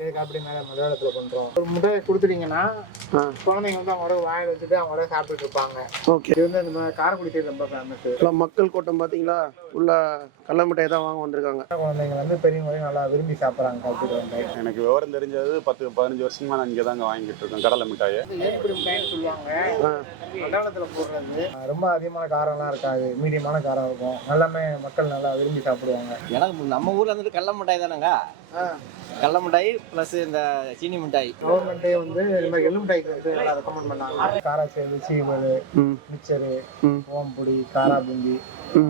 இதுக்கு அப்படி மேலே மலையாளத்தில் பண்ணுறோம் ஒரு முட்டையை கொடுத்துட்டீங்கன்னா குழந்தைங்க வந்து அவங்களோட வாயில் வச்சுட்டு அவங்களோட சாப்பிட்டுட்டு இருப்பாங்க. ஓகே. இது வந்து இந்த காரக்குடி சைடு ரொம்ப ஃபேமஸ் மக்கள் கூட்டம் பார்த்தீங்களா உள்ள கடல மிட்டாய் தான் வாங்க வந்திருக்காங்க. குழந்தைங்க வந்து பெரியவங்க நல்லா விரும்பி சாப்பிட்றாங்க கல்புரி மிட்டாய் எனக்கு விவரம் தெரிஞ்சது பத்து பதினஞ்சு வருஷமா நான் இங்கே தாங்க வாங்கிட்டு இருக்கேன் கடலை மிட்டாயை. ஏற்படி மிட்டாய்னு சொல்லுவாங்க? ஆ. மலையாளத்தில் போடுறது. ரொம்ப அதிகமான காரம்லாம் இருக்காது. மீடியமான காரம் இருக்கும். எல்லாமே மக்கள் நல்லா விரும்பி சாப்பிடுவாங்க. எனக்கு நம்ம ஊர்ல வந்துட்டு கடல மிட்டாய் தானேங்க. கடல மிட்டாய் ப்ளஸ் இந்த சீனி மிட்டாய். கவர்மெண்ட்டே வந்து இந்த மாதிரி எள்ளு மிட்டாய்க்கு வந்து நல்லா ரெக்கமெண்ட் பண்ணாங்க. காராச்சேவு சீவல் ம். மிக்சரு ஓம்புடி காரா பூந்தி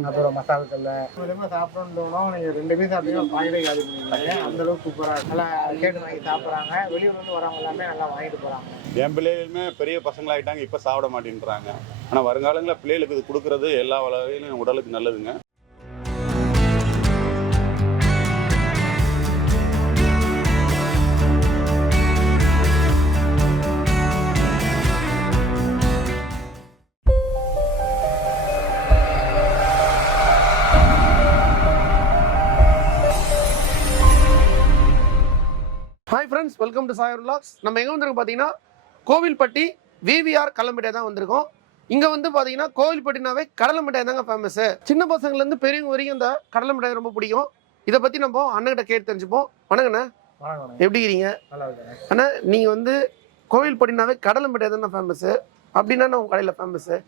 அப்புறம் மசாலா கல்ல. மூலியமா சாப்பிடணும்னா நீங்க ரெண்டு பேரும் சாப்பிட்டீங்கன்னா பாயிலே காலி பண்ணுவீங்க அந்த அளவுக்கு சூப்பரா நல்லா கேட்டு வாங்கி சாப்பிட்றாங்க. வெளியூர்ல இருந்து வரவங்க எல்லாமே நல்லா வாங்கிட்டு போறாங்க. என் பிள்ளைகளுமே பெரிய பசங்களாயிட்டாங்க இப்போ சாப்பிட மாட்டேன்றாங்க. ஆனால் வருங்காலங்களில் பிள்ளைகளுக்கு இது கொடுக்கறது எல்லா வகையிலும் உடலுக்கு நல்லதுங்க. Hi friends welcome to Sayar vlogs. நம்ம எங்கே வந்திருக்கோம் பார்த்தீங்கன்னா கோவில்பட்டி விவிஆர் கடலை மிட்டாய் தான் வந்திருக்கோம். இங்கே வந்து பார்த்தீங்கன்னா கோவில்பட்டினாவே கடலை மிட்டாய் தாங்க ஃபேமஸ் சின்ன பசங்கள்லேருந்து பெரியவங்க வரைக்கும் இந்த கடலை மிட்டாய் ரொம்ப பிடிக்கும். இதை பற்றி நம்ம அண்ணன்கிட்ட கேட்டு தெரிஞ்சுப்போம். வணக்கண்ணே. எப்படி இருக்கீங்க? அண்ணா. நீங்கள் வந்து கோவில்பட்டினாவே கடலை மிட்டாய் தானே ஃபேமஸு அப்படின்னா உங்கள் கடையில் ஃபேமஸு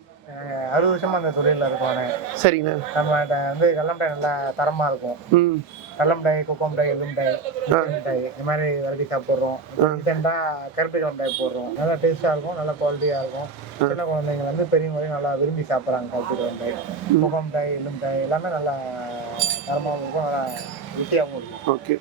அறுபது வருஷமா அந்த தொழிலில் இருக்கோம் சரிங்கண்ணா நம்மகிட்ட வந்து கடலமிட்டாய் நல்லா தரமா இருக்கும். ம். கடலமிட்டாய் கொக்கோ மிட்டாய் இந்த மாதிரி வெரைட்டி சாப்பிட்றோம். ரீசெண்டாக கருப்பி மிட்டாய் போடுறோம். நல்லா டேஸ்ட்டாக இருக்கும் நல்லா குவாலிட்டியாக இருக்கும். சின்ன குழந்தைங்க வந்து பெரியவங்க வரையும் நல்லா விரும்பி சாப்பிட்றாங்க கருப்பி மிட்டாய் கொக்கோ மிட்டாய் எள்ளு மிட்டாய் எல்லாமே நல்லா தரமாகவும் இருக்கும் நல்லா ருசியாகவும் இருக்கும். ஓகே.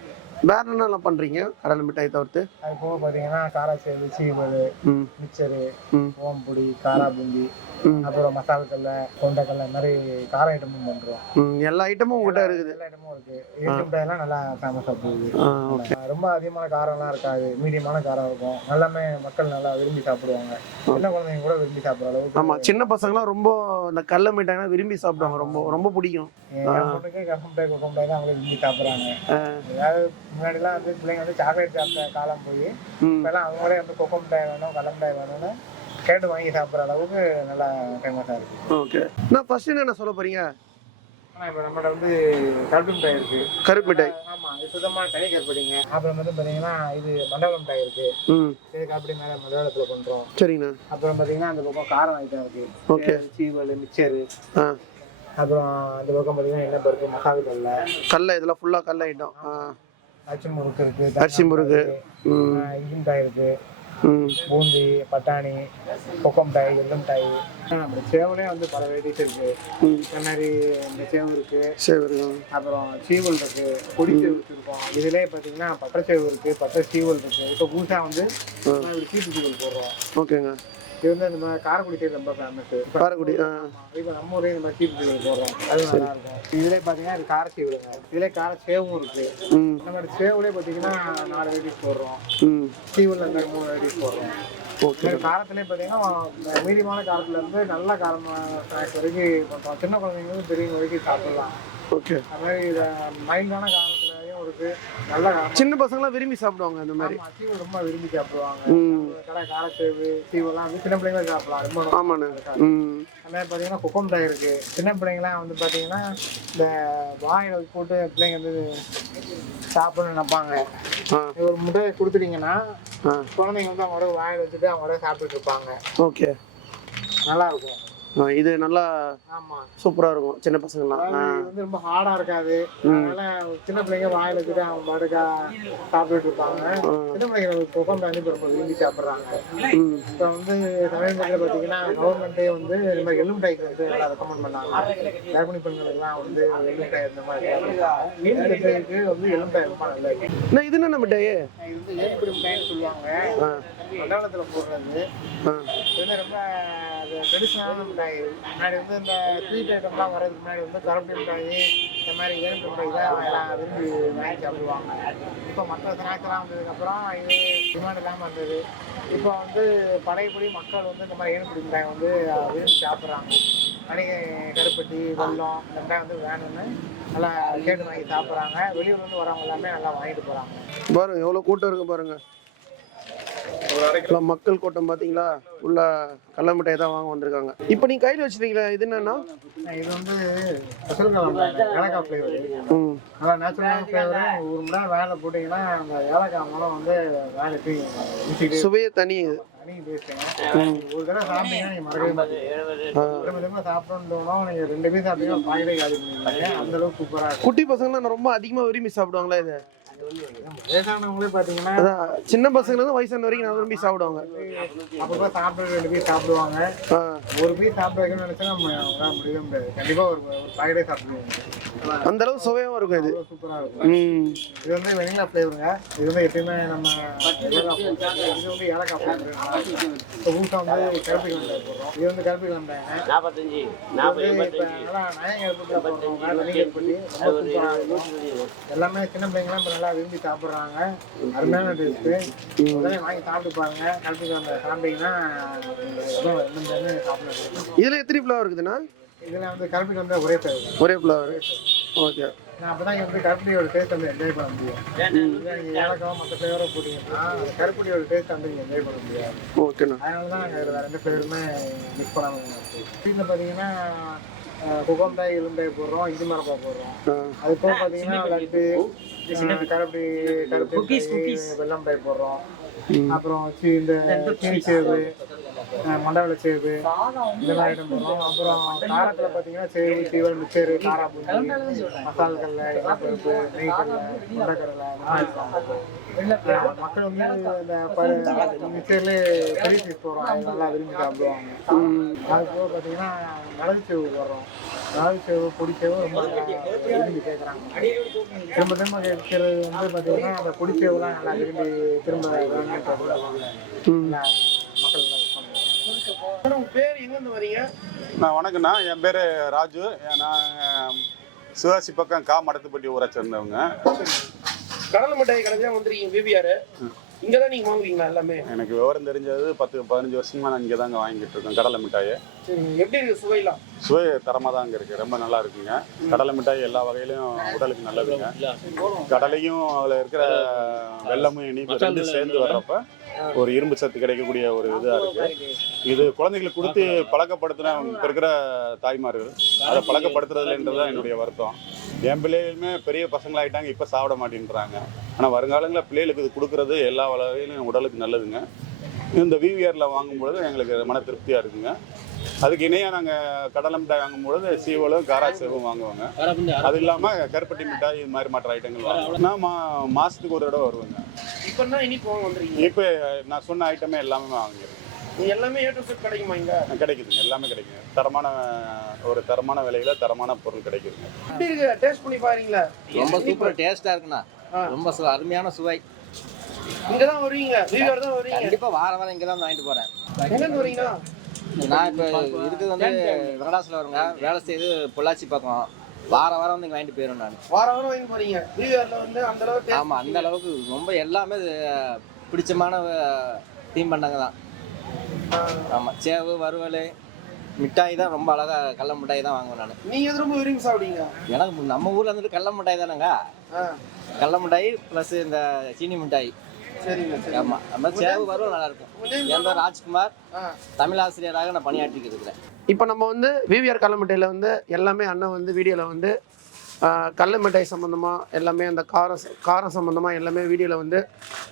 வேற என்னெல்லாம் பண்ணுறீங்க கடலை மிட்டாய் தவிர்த்து? அது போக பார்த்தீங்கன்னா காராச்சேவு சீவல் ம். மிக்சரு ம். ஓம்புடி காரா பூந்தி. ம் அப்புறம் மசாலா கடல கொண்டைக்கடலை இந்த மாதிரி கார ஐட்டமும் பண்ணுறோம் ம் எல்லா ஐட்டமும் உங்கள்கிட்ட இருக்குது. எல்லா ஐட்டமும் இருக்கு. மிட்டாயெல்லாம் நல்லா ஃபேமஸாக போகுது. ரொம்ப அதிகமான காரம்லாம் இருக்காது. மீடியமான காரம் இருக்கும். எல்லாமே மக்கள் நல்லா விரும்பி சாப்பிடுவாங்க. சின்ன குழந்தைங்க கூட விரும்பி சாப்பிட்ற அளவுக்கு ஆமா சின்ன பசங்களாம் ரொம்ப இந்த கடல மிட்டாய்னா விரும்பி சாப்பிடுவாங்க. ரொம்ப ரொம்ப பிடிக்கும். பொண்ணுக்கு கொக்கோ மிட்டாய் தான் அவங்களே விரும்பி சாப்பிட்றாங்க. அதாவது முன்னாடிலாம் வந்து பிள்ளைங்க வந்து சாக்லேட் சாப்பிட்ட காலம் போய் இப்போல்லாம் அவங்களே வந்து கொக்கோ மிட்டாய் வேணும் கடல மிட்டாய் வேணும்னு கேட்டு வாங்கி சாப்பிட்ற அளவுக்கு நல்லா ஃபேமஸாக இருக்கு. ஓகே. நான் ஃபர்ஸ்ட் என்ன சொல்ல போறீங்க? ஆனால் இப்போ நம்மகிட்ட வந்து கருப்பு மிட்டாய் இருக்கு. கருப்பு மிட்டாய். ஆமாம் இது சுத்தமான தனி கருப்படிங்க அப்புறம் வந்து பார்த்தீங்கன்னா இது மண்டபம் மிட்டாய் இருக்கு. ம். இது கருப்படி மேலே மலையாளத்தில் பண்ணுறோம் சரிங்கண்ணா. அப்புறம் பார்த்தீங்கன்னா அந்த பக்கம் காரம் ஐட்டம் இருக்கு. ஓகே. சீவல் மிக்சரு ஆ. அப்புறம் இந்த பக்கம் பார்த்தீங்கன்னா என்ன பருப்பு மசாலா கடல கடல இதெல்லாம் ஃபுல்லா கடல ஐட்டம். அரிசி முறுக்கு இருக்கு அரிசி முறுக்கு. ம். ஆஹ் பூந்தி பட்டாணி கொக்கோ மிட்டாய் எள்ளு மிட்டாய் அப்புறம் சேவலே வந்து பல வெரைட்டிஸ் இருக்கு. இந்த மாதிரி இந்த சேவு இருக்கு. இருக்கும் அப்புறம் சீவல் இருக்கு. பொடி சேவு வச்சிருக்கோம். இதுலயே பார்த்தீங்கன்னா பட்டை சேவு இருக்கு பட்டை சீவல் இருக்கு. இப்போ பூசா வந்து சீப்பு சீவல் போடுறோம். ஓகேங்க. இது வந்து மாதிரி காரைக்குடி சைடு ரொம்ப ஃபேமஸ் காரைக்குடி இப்போ நம்ம ஊரே மாதிரி சீப்பு சீவல் போடுறோம் அது நல்லா இருக்கும். இதுலயே பார்த்தீங்கன்னா இது கார சீவலுங்க இதுலயே கார சேவும் இருக்கு. ம். இந்த மாதிரி சேவுலேயே பார்த்தீங்கன்னா நாலு வெரைட்டிஸ் போடுறோம். சீவல் அந்த மூணு வெரைட்டிஸ் போடுறோம். காரத்துலேயே பார்த்தீங்கன்னா மீடியமான காரத்துல இருந்து நல்ல காரமான ஸ்நாக்ஸ் வரைக்கும் பண்ணுறோம் சின்ன குழந்தைங்க வந்து பெரியவங்க வரைக்கும் சாப்பிடலாம். ஓகே. அது மாதிரி மைல்டான காரத்துலையும் இருக்கு நல்ல சின்ன பசங்களாம் விரும்பி சாப்பிடுவாங்க அந்த மாதிரி. சீவல் ரொம்ப விரும்பி சாப்பிடுவாங்க. கடை காரச்சேவு சீவெல்லாம் வந்து சின்ன பிள்ளைங்க சாப்பிடலாம் ரொம்ப ஆமாண்ணே. மாதிரி பார்த்தீங்கன்னா குக்கம் மிட்டாய் இருக்கு. சின்ன பிள்ளைங்கலாம் வந்து பார்த்தீங்கன்னா இந்த வாயில போட்டு பிள்ளைங்க வந்து சாப்பிடணும்னு நினைப்பாங்க. ஒரு முட்டையை கொடுத்துட்டீங்கன்னா குழந்தைங்க வந்து அவங்களோட வாயில வச்சுட்டு அவங்களோட சாப்பிட்டுட்டு இருப்பாங்க. ஓகே. நல்லா இருக்கும். இது நல்லா ஆமா. சூப்பராக இருக்கும் சின்ன இது வந்து ரொம்ப ஹார்டா இருக்காது. அதனால சின்ன பிள்ளைங்க வாயில வச்சுட்டு அவங்க பாட்டுக்கா சாப்பிட்டுட்டு இருப்பாங்க. சின்ன பிள்ளைங்க இப்ப ரொம்ப விரும்பி சாப்பிடுறாங்க. இப்போ வந்து சமீபத்தில் பார்த்தீங்கன்னா கவர்மெண்ட்டே வந்து இந்த மாதிரி எள்ளு மிட்டாய்க்கு வந்து நல்லா ரெக்கமெண்ட் பண்ணாங்க. கர்ப்பிணி பெண்களுக்குலாம் வந்து எள்ளு மிட்டாய் இந்த மாதிரி நீர் சத்துக்கு வந்து எள்ளு மிட்டாய் ரொம்ப நல்லது நான் இது என்ன மிட்டாயே இது வந்து ஏற்படி மிட்டாய்னு சொல்லுவாங்க. மண்டலத்தில் போடுறது. ஆ. அது ட்ரெடிஷ்னலான மிட்டாய் முன்னாடி வந்து இந்த ஸ்வீட் ஐட்டம்லாம் வரதுக்கு முன்னாடி வந்து கருப்பட்டி மிட்டாய் இந்த மாதிரி ஏழு மிட்டாய் தான் எல்லாம் விரும்பி வாங்கி சாப்பிடுவாங்க. இப்போ மற்ற ஸ்நாக்ஸ்லாம் வந்ததுக்கப்புறம் இது டிமாண்ட் இல்லாமல் வந்தது. இப்போ வந்து பழையபடி மக்கள் வந்து இந்த மாதிரி ஏழு மிட்டாய் வந்து விரும்பி சாப்பிட்றாங்க. வணிக கருப்பட்டி வெல்லம் இந்த மிட்டாய் வந்து வேணும்னு நல்லா கேட்டு வாங்கி சாப்பிட்றாங்க. வெளியூர்லேருந்து வரவங்க எல்லாமே நல்லா வாங்கிட்டு போகிறாங்க பாருங்க எவ்வளோ கூட்டம் இருக்கு பாருங்க. எல்லாம் மக்கள் கூட்டம் பார்த்தீங்களா உள்ள கடல மிட்டாய் தான் வாங்க வந்திருக்காங்க. இப்போ நீங்க கையில் வச்சிருக்கீங்களா இது என்னன்னா? இது வந்து ஏலக்காய் ஃப்ளேவர் ம். நல்லா நேச்சுரலான ஃப்ளேவர் ஒரு நேரம் வேலை போட்டிங்கன்னா அந்த ஏலக்காய் மூலம் வந்து ஊற்றிட்டு சுவையே தனி இது. ஒரு தடவை சாப்பிட்டீங்கன்னா நீங்கள் மறக்கவே மாட்டீங்க. தோணும் நீங்கள் ரெண்டு பீஸ் சாப்பிட்டீங்கன்னா பாக்கெட்டே காலி பண்ணிடுவீங்க அந்த அளவுக்கு சூப்பராக குட்டி பசங்களாம் ரொம்ப அதிகமாக விரும்பி சாப்பிடுவாங்களா இது? வயசானவங்களே பார்த்தீங்கன்னா அதான் சின்ன பசங்கள்ல இருந்து வயசான வரைக்கும் நான் விரும்பி சாப்பிடுவாங்க. அப்பப்போ சாப்பிட்டு ரெண்டு பீஸ் சாப்பிடுவாங்க. ஒரு பீஸ் சாப்பிட வைக்கணும்னு நினச்சா நம்ம முடியவே முடியாது. கண்டிப்பாக ஒரு ஒரு பாக்கெட்டே சாப்பிடுவோம் அந்த அளவு சுவையாகவும் இருக்கும் இது. அவ்வளோ சூப்பராக இருக்கும். ம். இது வந்து வெனிலா ஃப்ளேவருங்க இது வந்து எப்பயுமே நம்ம. இது வந்து ஏலக்காய் ஃப்ளேவர் ஊசா வந்து கருப்பு போடுறோம். இது வந்து கருப்பு கிழமைங்க நாற்பத்தஞ்சு எல்லாமே சின்ன பிள்ளைங்களாம் இப்போ நல்லா விரும்பி சாப்பிட்றாங்க. அருமையான டேஸ்ட்டு உடனே வாங்கி சாப்பிட்டு பாருங்க. கருப்பு கிழமை சாப்பிட்டீங்கன்னா இதில் எத்தனை ஃப்ளவர் இருக்குதுண்ணா? இதில் வந்து கருப்பு கிழமை ஒரே ஃப்ளேவர் ஒரே ஃப்ளவர் ஓகே நான் அப்போ தான் வந்து கருப்பட்டியோட டேஸ்ட் வந்து என்ஜாய் பண்ண முடியும். நீங்கள் ஏலக்காய் மற்ற ஃப்ளேவரை போட்டிங்கன்னா அந்த கருப்பட்டியோட டேஸ்ட் வந்து நீங்கள் என்ஜாய் பண்ண முடியாது. ஓகேண்ணா அதனால தான் நாங்கள் ரெண்டு ஃப்ளேவருமே மிக்ஸ் பண்ணாமல் வீட்டில் பார்த்தீங்கன்னா குகம்டாய் இலும்டாய் போடுறோம் இது மரப்பா போடுறோம். அது போக பார்த்தீங்கன்னா லட்டு மிட்டாய், வெல்லம் மிட்டாய் போடுறோம். அப்புறம் சி- இந்த சீனி சேவு அஹ், மண்டவள சேவு இதெல்லாம் ஐட்டம் போடுறோம். அப்புறம் காரத்தில் பார்த்தீங்கன்னா சேவு சீவல் மிச்சரு காரா பூந்தி மசால் கடலை இளப்பருப்பு நெய் கடலை கொண்டக்கடலை மக்கள் வந்து இந்த பரு மிச்சர்லேயே பெரிய பீஸ் போடுறோம். நல்லா விரும்பி சாப்பிடுவாங்க. அது போக பார்த்தீங்கன்னா மிளகு சேவு போடுறோம். மிளகு சேவு பொடி சேவு ரொம்ப விரும்பி கேட்குறாங்க திரும்ப திரும்ப கேட்கறது வந்து பார்த்தீங்கன்னா அந்த பொடி சேவுலாம் நல்லா விரும்பி திரும்ப மக்கள். உங்க பேர் எங்கேருந்து வரீங்க? நான் வணக்கம்ண்ணா. என் பேர் ராஜு. நான் சிவாசி பக்கம் கா மடத்துப்பட்டி ஊரை சேர்ந்தவங்க. கடலை மிட்டாய் கடைசியா வந்திருக்கீங்க பிபிஆர் இங்கே தான் நீங்கள் வாங்குவீங்களா எல்லாமே? எனக்கு விவரம் தெரிஞ்சது பத்து பதினஞ்சு வருஷமா நான் இங்கே தாங்க வாங்கிட்டு இருக்கேன் கடலை மிட்டாயை. எப்படி இருக்கு சுவைலாம் சுவை தரமாக தாங்க இருக்குது ரொம்ப நல்லா இருக்குங்க. கடலை மிட்டாய் எல்லா வகையிலையும் உடலுக்கு நல்லதுங்க. கடலையும் அதில் இருக்கிற வெள்ளமும் இனிப்பு ரெண்டு சேர்ந்து வர்றப்ப ஒரு இரும்பு சத்து கிடைக்கக்கூடிய ஒரு இதாக இருக்கு. இது குழந்தைகளுக்கு கொடுத்து பழக்கப்படுத்தின இப்போ இருக்கிற தாய்மார்கள் அதை பழக்கப்படுத்துறதுலன்றது தான் என்னுடைய வருத்தம். என் பிள்ளைகளுமே பெரிய பசங்களாகிட்டாங்க இப்போ சாப்பிட மாட்டேன்றாங்க. ஆனால் வருங்காலங்களில் பிள்ளைகளுக்கு இது கொடுக்குறது எல்லா வகையிலும் உடலுக்கு நல்லதுங்க. இந்த விவிஆரில் வாங்கும்பொழுது எங்களுக்கு மன திருப்தியாக இருக்குங்க. அதுக்கு இணையாக நாங்கள் கடலை மிட்டாய் வாங்கும்பொழுது சீவலும் காரா சேவும் வாங்குவாங்க. அது இல்லாமல் கருப்பட்டி மிட்டாய் இது மாதிரி மற்ற ஐட்டங்கள் வாங்குவோம். நான் மா மாதத்துக்கு ஒரு தடவை வருவேங்க. இப்போ தான் இனிப்பு வாங்க வந்திருக்கீங்க. இப்போ நான் சொன்ன ஐட்டமே எல்லாமே வாங்கிடுறேன் எல்லாமே ஏ டு செட் கிடைக்குமா இங்க? கிடைக்குதுங்க. எல்லாமே கிடைக்குங்க. தரமான ஒரு தரமான விலையில தரமான பொருள் கிடைக்குதுங்க. எப்படி இருக்கு? டேஸ்ட் பண்ணி பாருங்களா ரொம்ப சூப்பர் டேஸ்டா இருக்குண்ணா. ரொம்ப அருமையான சுவை. இங்க தான் வருவீங்க. பிபிஆர் தான் வருவீங்க. கண்டிப்பா வாரம் வாரம் இங்க தான் வாங்கிட்டு போறேன். எங்கேருந்து வரீங்கன்னா நான் இப்போ இருக்கிறது வந்து வெங்கடாசில் வருங்க. வேலை செய்து பொள்ளாச்சி பக்கம். வாரம் வாரம் வந்து வாங்கிட்டு போயிடும் நான். வாரம் வாரம் வாங்கி போறீங்க. பிபிஆர்ல வந்து அந்த அளவு taste ஆமா அந்த அளவுக்கு ரொம்ப எல்லாமே பிடிச்சமான தீம் பண்ணாங்க தான். ஆமா சேவு வறுவல் மிட்டாய் தான் ரொம்ப அழகா கடல மிட்டாய் தான் வாங்குவேன் நான். நீங்க எது ரொம்ப விரும்பி சாப்பிடுவீங்க? எனக்கு நம்ம ஊர்ல வந்துட்டு கடல மிட்டாய் தானேங்க. கடல மிட்டாய் ப்ளஸ் இந்த சீனி மிட்டாய். சரிங்க சரி ஆமா அந்த மாதிரி சேவு வறுவல் நல்லா இருக்கும் என் பேர் ராஜ்குமார். ஆ. தமிழ் ஆசிரியராக நான் பணியாற்றிட்டு இருக்கிறேன். இப்போ நம்ம வந்து விவிஆர் கடல மிட்டாயில் வந்து எல்லாமே அண்ணன் வந்து வீடியோவில் வந்து கடல மிட்டாய் சம்மந்தமாக எல்லாமே அந்த காரம் காரம் சம்மந்தமாக எல்லாமே வீடியோவில் வந்து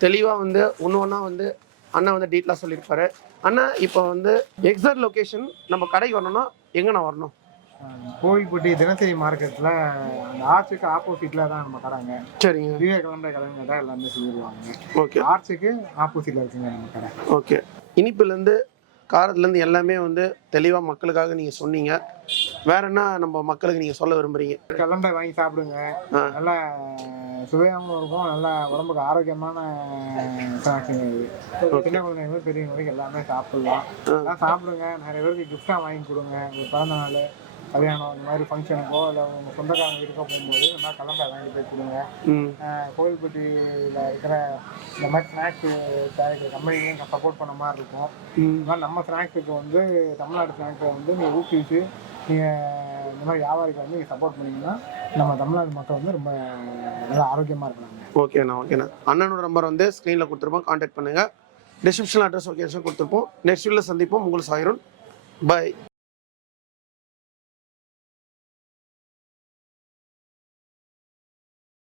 தெளிவாக வந்து ஒன்று ஒன்றா வந்து அண்ணன் வந்து டீட்டெயிலாக சொல்லியிருப்பாரு. அண்ணா இப்போ வந்து எக்ஸாக்ட் லொக்கேஷன் நம்ம கடைக்கு வரணும்னா எங்கண்ணா வரணும்? கோவில்பட்டி தினசரி மார்க்கெட்டில் அந்த ஆர்ச்சுக்கு ஆப்போசிட்டில் தான் நம்ம கடைங்க. சரிங்க. விவேகானந்த கடைங்க தான் எல்லாமே சொல்லிடுவாங்க. ஓகே. ஆர்ச்சுக்கு ஆப்போசிட்டில் இருக்குங்க நம்ம கடை. ஓகே. இனிப்புலேருந்து காரத்துலேருந்து எல்லாமே வந்து தெளிவாக மக்களுக்காக நீங்கள் சொன்னீங்க. வேற என்ன நம்ம மக்களுக்கு நீங்கள் சொல்ல விரும்புகிறீங்க கலண்டை வாங்கி சாப்பிடுங்க. நல்லா சுவையாகவும் இருக்கும். நல்லா உடம்புக்கு ஆரோக்கியமான ஸ்நாக்ஸுங்க இது. சின்ன குழந்தைங்க பெரியவங்க வரைக்கும் எல்லாமே சாப்பிடலாம். சாப்பிடுங்க. நிறைய பேருக்கு கிஃப்டாக வாங்கி கொடுங்க. ஒரு பிறந்த நாள். கல்யாணம் இந்த மாதிரி ஃபங்க்ஷனுக்கோ இல்லை உங்கள் சொந்தக்காரங்க வீட்டுக்கோ போகும்போது நல்லா கலண்டை வாங்கி போய் கொடுங்க. கோவில்பட்டியில் இருக்கிற இந்த மாதிரி ஸ்நாக்ஸு தயாரிக்கிற கம்பெனிலையும் சப்போர்ட் பண்ண மாதிரி இருக்கும். ம். ஆனால் நம்ம ஸ்நாக்ஸுக்கு வந்து தமிழ்நாடு ஸ்நாக்ஸை வந்து நீங்கள் ஊக்குவிச்சு நீங்கள் இந்த மாதிரி வியாபாரிக்கு வந்து நீங்கள் சப்போர்ட் பண்ணீங்கன்னா நம்ம தமிழ்நாடு மக்கள் வந்து ரொம்ப நல்லா ஆரோக்கியமாக இருக்கலாம் ஓகேண்ணா ஓகேண்ணா அண்ணனோட நம்பர் வந்து ஸ்க்ரீனில் கொடுத்துருப்போம். கான்டாக்ட் பண்ணுங்கள் டிஸ்கிரிப்ஷன் அட்ரஸ் ஓகே கொடுத்துருப்போம். நெக்ஸ்ட் வீடியோவில் சந்திப்போம். உங்கள் சாயிரும் பை